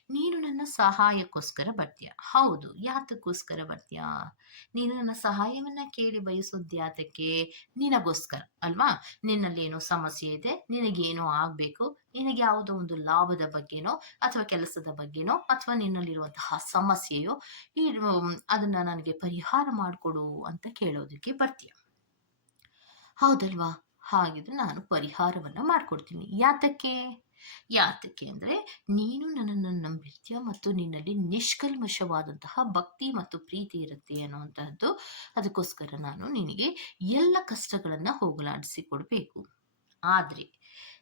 ನೀನು ನನ್ನ ಸಹಾಯಕ್ಕೋಸ್ಕರ ಬರ್ತೀಯ. ಹೌದು, ಯಾತಕ್ಕೋಸ್ಕರ ಬರ್ತೀಯ? ನೀನು ನನ್ನ ಸಹಾಯವನ್ನ ಕೇಳಿ ಬಯಸೋದು ಯಾತಕ್ಕೆ ನಿನಗೋಸ್ಕರ, ಅಲ್ವಾ? ನಿನ್ನಲ್ಲಿ ಏನೋ ಸಮಸ್ಯೆ ಇದೆ, ನಿನಗೇನೋ ಆಗಬೇಕು, ನಿನಗೆ ಯಾವುದೋ ಒಂದು ಲಾಭದ ಬಗ್ಗೆನೋ ಅಥವಾ ಕೆಲಸದ ಬಗ್ಗೆನೋ ಅಥವಾ ನಿನ್ನಲ್ಲಿರುವಂತಹ ಸಮಸ್ಯೆಯೋ, ಈ, ಅದನ್ನ ನನಗೆ ಪರಿಹಾರ ಮಾಡಿಕೊಡು ಅಂತ ಕೇಳೋದಕ್ಕೆ ಬರ್ತೀಯ. ಹೌದಲ್ವಾ? ಹಾಗಿದ್ರೆ ನಾನು ಪರಿಹಾರವನ್ನ ಮಾಡ್ಕೊಡ್ತೀನಿ. ಯಾತಕ್ಕೆ? ಯಾತಕ್ಕೆ ಅಂದ್ರೆ ನೀನು ನನ್ನನ್ನು ನಂಬಿರ್ತೀಯ ಮತ್ತು ನಿನ್ನಲ್ಲಿ ನಿಷ್ಕಲ್ಮಶವಾದಂತಹ ಭಕ್ತಿ ಮತ್ತು ಪ್ರೀತಿ ಇರುತ್ತೆ ಅನ್ನುವಂತಹದ್ದು ಅದಕ್ಕೋಸ್ಕರ ನಾನು ನಿನಗೆ ಎಲ್ಲ ಕಷ್ಟಗಳನ್ನ ಹೋಗಲಾಡಿಸಿ ಕೊಡಬೇಕು ಆದ್ರೆ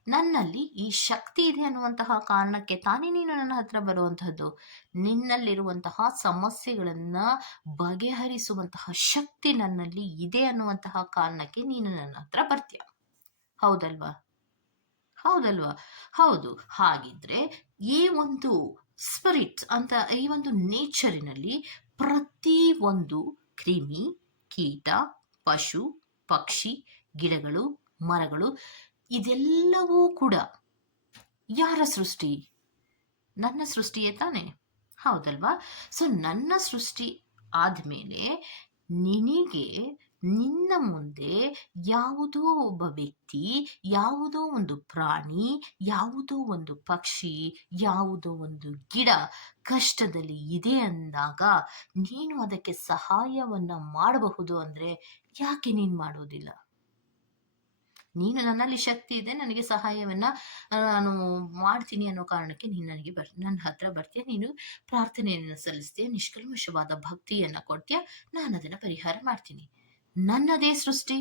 ನನ್ನಲ್ಲಿ ಈ ಶಕ್ತಿ ಇದೆ ಅನ್ನುವಂತಹ ಕಾರಣಕ್ಕೆ ತಾನೇ ನೀನು ನನ್ನ ಹತ್ರ ಬರುವಂತಹದ್ದು. ನಿನ್ನಲ್ಲಿರುವಂತಹ ಸಮಸ್ಯೆಗಳನ್ನ ಬಗೆಹರಿಸುವಂತಹ ಶಕ್ತಿ ನನ್ನಲ್ಲಿ ಇದೆ ಅನ್ನುವಂತಹ ಕಾರಣಕ್ಕೆ ನೀನು ನನ್ನ ಹತ್ರ ಬರ್ತೀಯ. ಹೌದಲ್ವಾ? ಹೌದಲ್ವಾ? ಹೌದು. ಹಾಗಿದ್ರೆ ಈ ಒಂದು ಸ್ಪಿರಿಟ್ ಅಂತ ಈ ಒಂದು ನೇಚರಿನಲ್ಲಿ ಪ್ರತಿ ಒಂದು ಕ್ರಿಮಿ, ಕೀಟ, ಪಶು, ಪಕ್ಷಿ, ಗಿಡಗಳು, ಮರಗಳು ಇದೆಲ್ಲವೂ ಕೂಡ ಯಾರ ಸೃಷ್ಟಿ? ನನ್ನ ಸೃಷ್ಟಿಯೇ ತಾನೆ? ಹೌದಲ್ವಾ? ಸೊ ನನ್ನ ಸೃಷ್ಟಿ ಆದಮೇಲೆ ನಿನಗೆ ನಿನ್ನ ಮುಂದೆ ಯಾವುದೋ ಒಬ್ಬ ವ್ಯಕ್ತಿ, ಯಾವುದೋ ಒಂದು ಪ್ರಾಣಿ, ಯಾವುದೋ ಒಂದು ಪಕ್ಷಿ, ಯಾವುದೋ ಒಂದು ಗಿಡ ಕಷ್ಟದಲ್ಲಿ ಇದೆ ಅಂದಾಗ ನೀನು ಅದಕ್ಕೆ ಸಹಾಯವನ್ನ ಮಾಡಬಹುದು ಅಂದ್ರೆ ಯಾಕೆ ನೀನು ಮಾಡೋದಿಲ್ಲ? ನೀನು ನನ್ನಲ್ಲಿ ಶಕ್ತಿ ಇದೆ, ನನಗೆ ಸಹಾಯವನ್ನ ನಾನು ಮಾಡ್ತೀನಿ ಅನ್ನೋ ಕಾರಣಕ್ಕೆ ನೀನು ನನಗೆ ಬರ್, ನನ್ನ ಹತ್ರ ಬರ್ತೀಯ, ನೀನು ಪ್ರಾರ್ಥನೆಯನ್ನು ಸಲ್ಲಿಸ್ತೀಯ, ನಿಷ್ಕಲ್ಮಶವಾದ ಭಕ್ತಿಯನ್ನ ಕೊಡ್ತೀಯ, ನಾನು ಅದನ್ನ ಪರಿಹಾರ ಮಾಡ್ತೀನಿ. ನನ್ನದೇ ಸೃಷ್ಟಿ.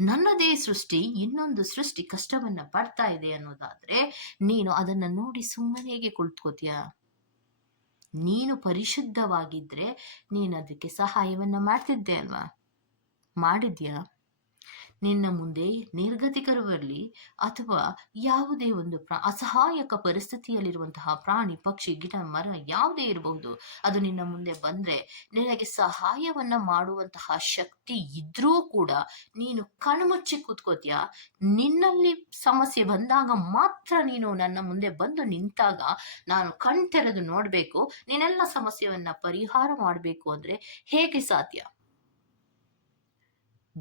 ನನ್ನದೇ ಸೃಷ್ಟಿ, ಇನ್ನೊಂದು ಸೃಷ್ಟಿ ಕಷ್ಟವನ್ನ ಪಡ್ತಾ ಇದೆ ಅನ್ನೋದಾದ್ರೆ, ನೀನು ಅದನ್ನ ನೋಡಿ ಸುಮ್ಮನೆ ಹೇಗೆ ಕುಳಿತುಕೋತೀಯ. ನೀನು ಪರಿಶುದ್ಧವಾಗಿದ್ರೆ ನೀನು ಅದಕ್ಕೆ ಸಹಾಯವನ್ನ ಮಾಡ್ತಿದ್ದೆ ಅಲ್ವಾ? ಮಾಡಿದ್ಯಾ? ನಿನ್ನ ಮುಂದೆ ನಿರ್ಗತಿಕರು ಬರಲಿ ಅಥವಾ ಯಾವುದೇ ಒಂದು ಅಸಹಾಯಕ ಪರಿಸ್ಥಿತಿಯಲ್ಲಿರುವಂತಹ ಪ್ರಾಣಿ, ಪಕ್ಷಿ, ಗಿಡ, ಮರ ಯಾವುದೇ ಇರಬಹುದು. ಅದು ನಿನ್ನ ಮುಂದೆ ಬಂದ್ರೆ ನಿನಗೆ ಸಹಾಯವನ್ನ ಮಾಡುವಂತಹ ಶಕ್ತಿ ಇದ್ರೂ ಕೂಡ ನೀನು ಕಣ್ಮುಚ್ಚಿ ಕೂತ್ಕೋತೀಯ? ನಿನ್ನಲ್ಲಿ ಸಮಸ್ಯೆ ಬಂದಾಗ ಮಾತ್ರ ನೀನು ನನ್ನ ಮುಂದೆ ಬಂದು ನಿಂತಾಗ ನಾನು ಕಣ್ತೆರೆದು ನೋಡ್ಬೇಕು. ನೀನೆಲ್ಲ ಸಮಸ್ಯೆಯನ್ನ ಪರಿಹಾರ ಮಾಡಬೇಕು ಅಂದ್ರೆ ಹೇಗೆ ಸಾಧ್ಯ?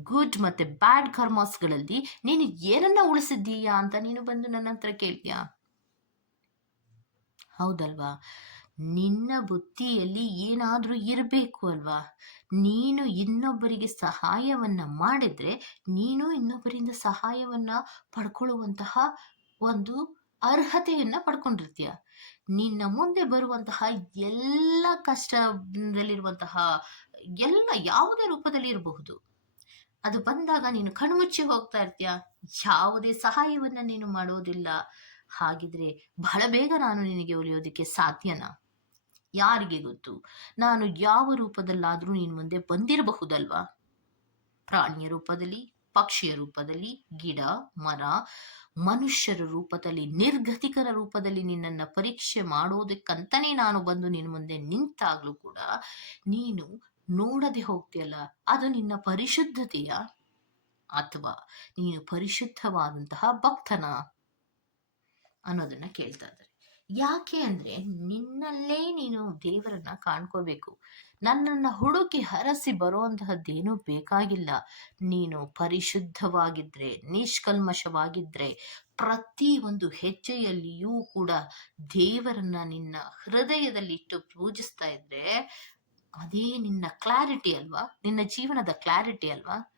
ಗುಡ್ ಮತ್ತೆ ಬ್ಯಾಡ್ ಕರ್ಮಾಸ್ಗಳಲ್ಲಿ ನೀನು ಏನನ್ನ ಉಳಿಸಿದ್ದೀಯಾ ಅಂತ ನೀನು ಬಂದು ನನ್ನ ಹತ್ರ ಕೇಳ್ತೀಯಾ? ಹೌದಲ್ವಾ? ನಿನ್ನ ಬುದ್ಧಿಯಲ್ಲಿ ಏನಾದರೂ ಇರಬೇಕು ಅಲ್ವಾ? ನೀನು ಇನ್ನೊಬ್ಬರಿಗೆ ಸಹಾಯವನ್ನ ಮಾಡಿದ್ರೆ ನೀನು ಇನ್ನೊಬ್ಬರಿಂದ ಸಹಾಯವನ್ನ ಪಡ್ಕೊಳ್ಳುವಂತಹ ಒಂದು ಅರ್ಹತೆಯನ್ನ ಪಡ್ಕೊಂಡಿರ್ತೀಯ. ನಿನ್ನ ಮುಂದೆ ಬರುವಂತಹ ಎಲ್ಲ ಕಷ್ಟದಲ್ಲಿರುವಂತಹ ಎಲ್ಲ ಯಾವುದೇ ರೂಪದಲ್ಲಿ ಇರಬಹುದು. ಅದು ಬಂದಾಗ ನೀನು ಕಣ್ಮುಚ್ಚಿ ಹೋಗ್ತಾ ಇರ್ತೀಯ. ಯಾವುದೇ ಸಹಾಯವನ್ನ ನೀನು ಮಾಡೋದಿಲ್ಲ. ಹಾಗಿದ್ರೆ ಬಹಳ ಬೇಗ ನಾನು ನಿನಗೆ ಉಳಿಯೋದಕ್ಕೆ ಸಾಧ್ಯನಾ? ಯಾರಿಗೆ ಗೊತ್ತು? ನಾನು ಯಾವ ರೂಪದಲ್ಲಾದರೂ ನೀನು ಮುಂದೆ ಬಂದಿರಬಹುದಲ್ವಾ? ಪ್ರಾಣಿಯ ರೂಪದಲ್ಲಿ, ಪಕ್ಷಿಯ ರೂಪದಲ್ಲಿ, ಗಿಡ, ಮರ, ಮನುಷ್ಯರ ರೂಪದಲ್ಲಿ, ನಿರ್ಗತಿಕರ ರೂಪದಲ್ಲಿ ನಿನ್ನನ್ನು ಪರೀಕ್ಷೆ ಮಾಡೋದಕ್ಕಂತನೇ ನಾನು ಬಂದು ನಿನ್ನ ಮುಂದೆ ನಿಂತಾಗ್ಲೂ ಕೂಡ ನೀನು ನೋಡದೆ ಹೋಗ್ತಿಯಲ್ಲ, ಅದು ನಿನ್ನ ಪರಿಶುದ್ಧತೆಯ ಅಥವಾ ನೀನು ಪರಿಶುದ್ಧವಾದಂತಹ ಭಕ್ತನ ಅನ್ನೋದನ್ನ ಕೇಳ್ತಾ ಇದ್ದಾರೆ. ಯಾಕೆ ಅಂದ್ರೆ ನಿನ್ನಲ್ಲೇ ನೀನು ದೇವರನ್ನ ಕಾಣ್ಕೋಬೇಕು. ನನ್ನನ್ನ ಹುಡುಕಿ ಹರಸಿ ಬರುವಂತಹದ್ದೇನೂ ಬೇಕಾಗಿಲ್ಲ. ನೀನು ಪರಿಶುದ್ಧವಾಗಿದ್ರೆ, ನಿಷ್ಕಲ್ಮಶವಾಗಿದ್ರೆ ಪ್ರತಿ ಒಂದು ಹೆಜ್ಜೆಯಲ್ಲಿಯೂ ಕೂಡ ದೇವರನ್ನ ನಿನ್ನ ಹೃದಯದಲ್ಲಿ ಇಟ್ಟು ಪೂಜಿಸ್ತಾ ಇದ್ರೆ ಅದೇ ನಿನ್ನ ಕ್ಲಾರಿಟಿ ಅಲ್ವಾ? ನಿನ್ನ ಜೀವನದ ಕ್ಲಾರಿಟಿ ಅಲ್ವಾ?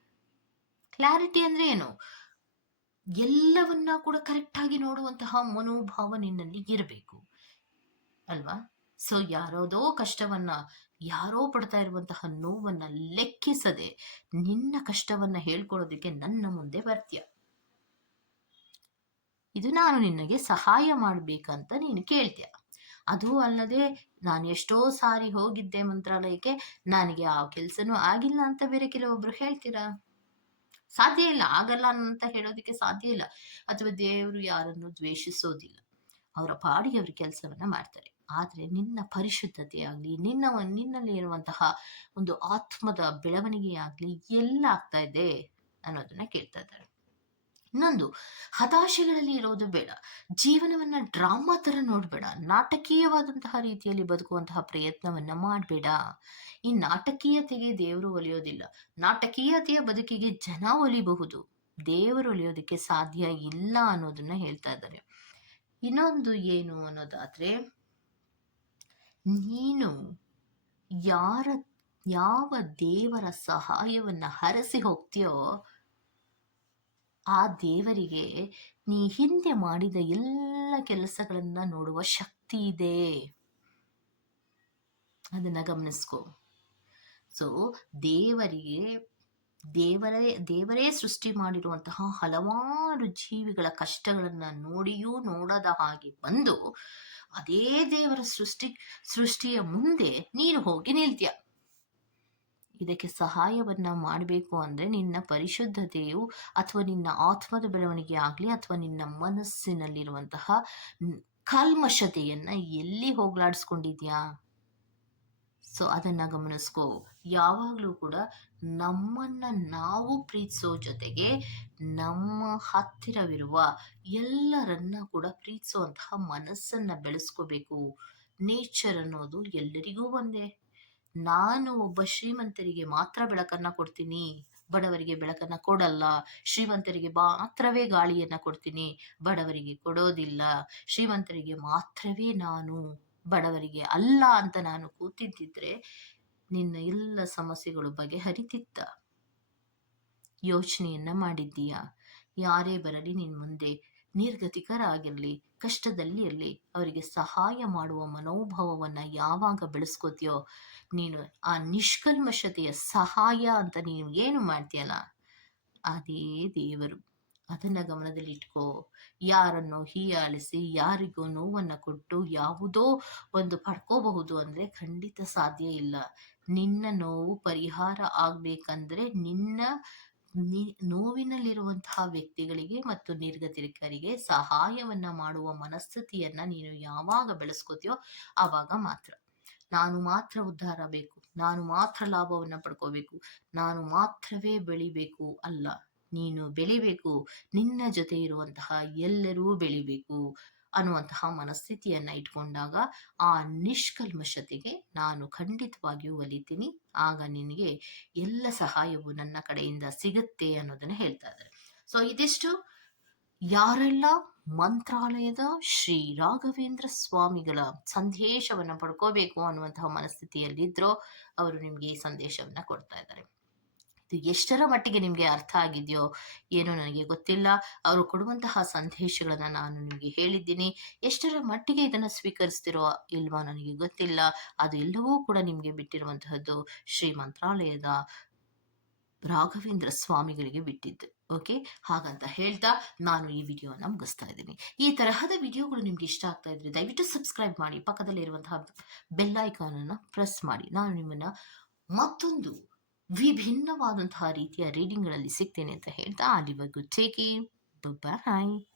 ಕ್ಲಾರಿಟಿ ಅಂದ್ರೆ ಏನು? ಎಲ್ಲವನ್ನ ಕೂಡ ಕರೆಕ್ಟ್ ಆಗಿ ನೋಡುವಂತಹ ಮನೋಭಾವ ನಿನ್ನಲ್ಲಿ ಇರಬೇಕು. ಅಲ್ವಾ? ಸೊ ಯಾರೋದೋ ಕಷ್ಟವನ್ನ, ಯಾರೋ ಪಡ್ತಾ ಇರುವಂತಹ ನೋವನ್ನ ಲೆಕ್ಕಿಸದೆ ನಿನ್ನ ಕಷ್ಟವನ್ನ ಹೇಳ್ಕೊಳ್ಳೋದಕ್ಕೆ ನನ್ನ ಮುಂದೆ ಬರ್ತೀಯ? ಇದು ನಾನು ನಿನಗೆ ಸಹಾಯ ಮಾಡ್ಬೇಕಂತ ನೀನು ಕೇಳ್ತೀಯ? ಅದು ಅಲ್ಲದೆ ನಾನು ಎಷ್ಟೋ ಸಾರಿ ಹೋಗಿದ್ದೆ ಮಂತ್ರಾಲಯಕ್ಕೆ, ನನಗೆ ಆ ಕೆಲಸನೂ ಆಗಿಲ್ಲ ಅಂತ ಬೇರೆ ಕೆಲವೊಬ್ರು ಹೇಳ್ತೀರಾ? ಸಾಧ್ಯ ಇಲ್ಲ, ಆಗಲ್ಲ ಅಂತ ಹೇಳೋದಕ್ಕೆ ಸಾಧ್ಯ ಇಲ್ಲ. ಅಥವಾ ದೇವರು ಯಾರನ್ನು ದ್ವೇಷಿಸೋದಿಲ್ಲ. ಅವರ ಪಾಡಿಗೆ ಅವರು ಕೆಲಸವನ್ನ ಮಾಡ್ತಾರೆ. ಆದರೆ ನಿನ್ನ ಪರಿಶುದ್ಧತೆ ಆಗಲಿ, ನಿನ್ನ ನಿನ್ನಲ್ಲಿ ಇರುವಂತಹ ಒಂದು ಆತ್ಮದ ಬೆಳವಣಿಗೆ ಆಗಲಿ, ಎಲ್ಲ ಆಗ್ತಾ ಇದೆ ಅನ್ನೋದನ್ನ ಕೇಳ್ತಾ ಇದ್ದಾರೆ. ಇನ್ನೊಂದು, ಹತಾಶೆಗಳಲ್ಲಿ ಇರೋದು ಬೇಡ. ಜೀವನವನ್ನ ಡ್ರಾಮಾ ತರ ನೋಡ್ಬೇಡ. ನಾಟಕೀಯವಾದಂತಹ ರೀತಿಯಲ್ಲಿ ಬದುಕುವಂತಹ ಪ್ರಯತ್ನವನ್ನ ಮಾಡಬೇಡ. ಈ ನಾಟಕೀಯತೆಗೆ ದೇವರು ಒಲಿಯೋದಿಲ್ಲ. ನಾಟಕೀಯತೆಯ ಬದುಕಿಗೆ ಜನ ಒಲಿಬಹುದು. ದೇವರು ಒಲಿಯೋದಕ್ಕೆ ಸಾಧ್ಯ ಇಲ್ಲ ಅನ್ನೋದನ್ನ ಹೇಳ್ತಾ ಇದ್ದಾರೆ. ಇನ್ನೊಂದು ಏನು ಅನ್ನೋದಾದ್ರೆ, ನೀನು ಯಾರ, ಯಾವ ದೇವರ ಸಹಾಯವನ್ನ ಹರಸಿ ಹೋಗ್ತೀಯೋ ಆ ದೇವರಿಗೆ ನೀ ಹಿಂದೆ ಮಾಡಿದ ಎಲ್ಲ ಕೆಲಸಗಳನ್ನ ನೋಡುವ ಶಕ್ತಿ ಇದೆ. ಅದನ್ನ ಗಮನಿಸ್ಕೋ. ಸೊ ದೇವರಿಗೆ, ದೇವರೇ ದೇವರೇ ಸೃಷ್ಟಿ ಮಾಡಿರುವಂತಹ ಹಲವಾರು ಜೀವಿಗಳ ಕಷ್ಟಗಳನ್ನ ನೋಡಿಯೂ ನೋಡದ ಹಾಗೆ ಬಂದು, ಅದೇ ದೇವರ ಸೃಷ್ಟಿ, ಸೃಷ್ಟಿಯ ಮುಂದೆ ನೀನು ಹೋಗಿ ನಿಲ್ತೀಯ. ಇದಕ್ಕೆ ಸಹಾಯವನ್ನ ಮಾಡಬೇಕು ಅಂದ್ರೆ ನಿನ್ನ ಪರಿಶುದ್ಧತೆಯು ಅಥವಾ ನಿನ್ನ ಆತ್ಮದ ಬೆಳವಣಿಗೆ ಆಗ್ಲಿ ಅಥವಾ ನಿನ್ನ ಮನಸ್ಸಿನಲ್ಲಿರುವಂತಹ ಕಲ್ಮಶತೆಯನ್ನ ಎಲ್ಲಿ ಹೋಗ್ಲಾಡಿಸ್ಕೊಂಡಿದ್ಯಾ? ಸೊ ಅದನ್ನ ಗಮನಿಸ್ಕೋ. ಯಾವಾಗಲೂ ಕೂಡ ನಮ್ಮನ್ನ ನಾವು ಪ್ರೀತಿಸೋ ಜೊತೆಗೆ ನಮ್ಮ ಹತ್ತಿರವಿರುವ ಎಲ್ಲರನ್ನ ಕೂಡ ಪ್ರೀತಿಸುವಂತಹ ಮನಸ್ಸನ್ನ ಬೆಳೆಸ್ಕೋಬೇಕು. ನೇಚರ್ ಅನ್ನೋದು ಎಲ್ಲರಿಗೂ ಒಂದೇ. ನಾನು ಒಬ್ಬ ಶ್ರೀಮಂತರಿಗೆ ಮಾತ್ರ ಬೆಳಕನ್ನ ಕೊಡ್ತೀನಿ. ಬಡವರಿಗೆ ಬೆಳಕನ್ನ ಕೊಡಲ್ಲ. ಶ್ರೀಮಂತರಿಗೆ ಮಾತ್ರವೇ ಗಾಳಿಯನ್ನ ಕೊಡ್ತೀನಿ. ಬಡವರಿಗೆ ಕೊಡೋದಿಲ್ಲ. ಶ್ರೀಮಂತರಿಗೆ ಮಾತ್ರವೇ ನಾನು. ಬಡವರಿಗೆ ಅಲ್ಲ ಅಂತ ನಾನು ಕೂತಿದ್ದಿದ್ರೆ ನಿನ್ನ ಎಲ್ಲ ಸಮಸ್ಯೆಗಳು ಬಗೆಹರಿತಿತ್ತ. ಯೋಚನೆಯನ್ನ ಮಾಡಿದ್ದೀಯಾ? ಯಾರೇ ಬರಲಿ ನಿನ್ ಮುಂದೆ ನಿರ್ಗತಿಕರಾಗಿರ್ಲಿ. ಕಷ್ಟದಲ್ಲಿ ಇರಲಿ, ಅವರಿಗೆ ಸಹಾಯ ಮಾಡುವ ಮನೋಭಾವವನ್ನ ಯಾವಾಗ ಬೆಳೆಸ್ಕೋತೀಯೋ ನೀನು ಆ ನಿಷ್ಕಲ್ಮಶತೆಯ ಸಹಾಯ ಅಂತ ನೀನು ಏನು ಮಾಡ್ತೀಯಲ್ಲ, ಅದೇ ದೇವರು. ಅದನ್ನ ಗಮನದಲ್ಲಿ ಇಟ್ಕೋ. ಯಾರನ್ನು ಹೀಯಾಳಿಸಿ, ಯಾರಿಗೋ ನೋವನ್ನು ಕೊಟ್ಟು ಯಾವುದೋ ಒಂದು ಪಡ್ಕೋಬಹುದು ಅಂದ್ರೆ ಖಂಡಿತ ಸಾಧ್ಯ ಇಲ್ಲ. ನಿನ್ನ ನೋವು ಪರಿಹಾರ ಆಗ್ಬೇಕಂದ್ರೆ ನಿನ್ನ ನೋವಿನಲ್ಲಿರುವಂತಹ ವ್ಯಕ್ತಿಗಳಿಗೆ ಮತ್ತು ನಿರ್ಗತಿಕರಿಗೆ ಸಹಾಯವನ್ನ ಮಾಡುವ ಮನಸ್ಥಿತಿಯನ್ನ ನೀನು ಯಾವಾಗ ಬೆಳೆಸ್ಕೋತೀಯೋ ಆವಾಗ ಮಾತ್ರ. ನಾನು ಮಾತ್ರ ಉದ್ಧಾರ ಬೇಕು, ನಾನು ಮಾತ್ರ ಲಾಭವನ್ನ ಪಡ್ಕೋಬೇಕು, ನಾನು ಮಾತ್ರವೇ ಬೆಳಿಬೇಕು ಅಲ್ಲ, ನೀನು ಬೆಳಿಬೇಕು, ನಿನ್ನ ಜೊತೆ ಇರುವಂತಹ ಎಲ್ಲರೂ ಬೆಳಿಬೇಕು. ಅನ್ನುವಂತಹ ಮನಸ್ಥಿತಿಯನ್ನ ಇಟ್ಕೊಂಡಾಗ ಆ ನಿಷ್ಕಲ್ಮಶತೆಗೆ ನಾನು ಖಂಡಿತವಾಗಿಯೂ ಒಲಿತೀನಿ. ಆಗ ನಿನಗೆ ಎಲ್ಲ ಸಹಾಯವು ನನ್ನ ಕಡೆಯಿಂದ ಸಿಗುತ್ತೆ ಅನ್ನೋದನ್ನ ಹೇಳ್ತಾ ಇದ್ದಾರೆ. ಸೊ ಇದಿಷ್ಟು. ಯಾರೆಲ್ಲ ಮಂತ್ರಾಲಯದ ಶ್ರೀ ರಾಘವೇಂದ್ರ ಸ್ವಾಮಿಗಳ ಸಂದೇಶವನ್ನ ಪಡ್ಕೋಬೇಕು ಅನ್ನುವಂತಹ ಮನಸ್ಥಿತಿಯಲ್ಲಿದ್ರೋ ಅವರು ನಿಮ್ಗೆ ಈ ಸಂದೇಶವನ್ನ ಕೊಡ್ತಾ ಇದ್ದಾರೆ. ಇದು ಎಷ್ಟರ ಮಟ್ಟಿಗೆ ನಿಮಗೆ ಅರ್ಥ ಆಗಿದೆಯೋ ಏನೋ ನನಗೆ ಗೊತ್ತಿಲ್ಲ. ಅವರು ಕೊಡುವಂತಹ ಸಂದೇಶಗಳನ್ನ ನಾನು ನಿಮಗೆ ಹೇಳಿದ್ದೀನಿ. ಎಷ್ಟರ ಮಟ್ಟಿಗೆ ಇದನ್ನ ಸ್ವೀಕರಿಸ್ತಿರೋ ಇಲ್ವಾ ನನಗೆ ಗೊತ್ತಿಲ್ಲ. ಅದು ಎಲ್ಲವೂ ಕೂಡ ನಿಮಗೆ ಬಿಟ್ಟಿರುವಂತಹದ್ದು ಶ್ರೀ ಮಂತ್ರಾಲಯದ ರಾಘವೇಂದ್ರ ಸ್ವಾಮಿಗಳಿಗೆ ಬಿಟ್ಟಿದ್ದು. ಓಕೆ? ಹಾಗಂತ ಹೇಳ್ತಾ ನಾನು ಈ ವಿಡಿಯೋನ ಮುಗಿಸ್ತಾ ಇದ್ದೀನಿ. ಈ ತರಹದ ವಿಡಿಯೋಗಳು ನಿಮ್ಗೆ ಇಷ್ಟ ಆಗ್ತಾ ಇದ್ರೆ ದಯವಿಟ್ಟು ಸಬ್ಸ್ಕ್ರೈಬ್ ಮಾಡಿ. ಪಕ್ಕದಲ್ಲಿ ಇರುವಂತಹ ಬೆಲ್ ಅನ್ನ ಪ್ರೆಸ್ ಮಾಡಿ. ನಾನು ನಿಮ್ಮನ್ನ ಮತ್ತೊಂದು ವಿಭಿನ್ನವಾದಂತಹ ರೀತಿಯ ರೀಡಿಂಗ್ಗಳಲ್ಲಿ ಸಿಗ್ತೇನೆ ಅಂತ ಹೇಳ್ತಾ ಅಲ್ಲಿವರೆಗೂ. ಟೇಕ್ ಬಾಯ್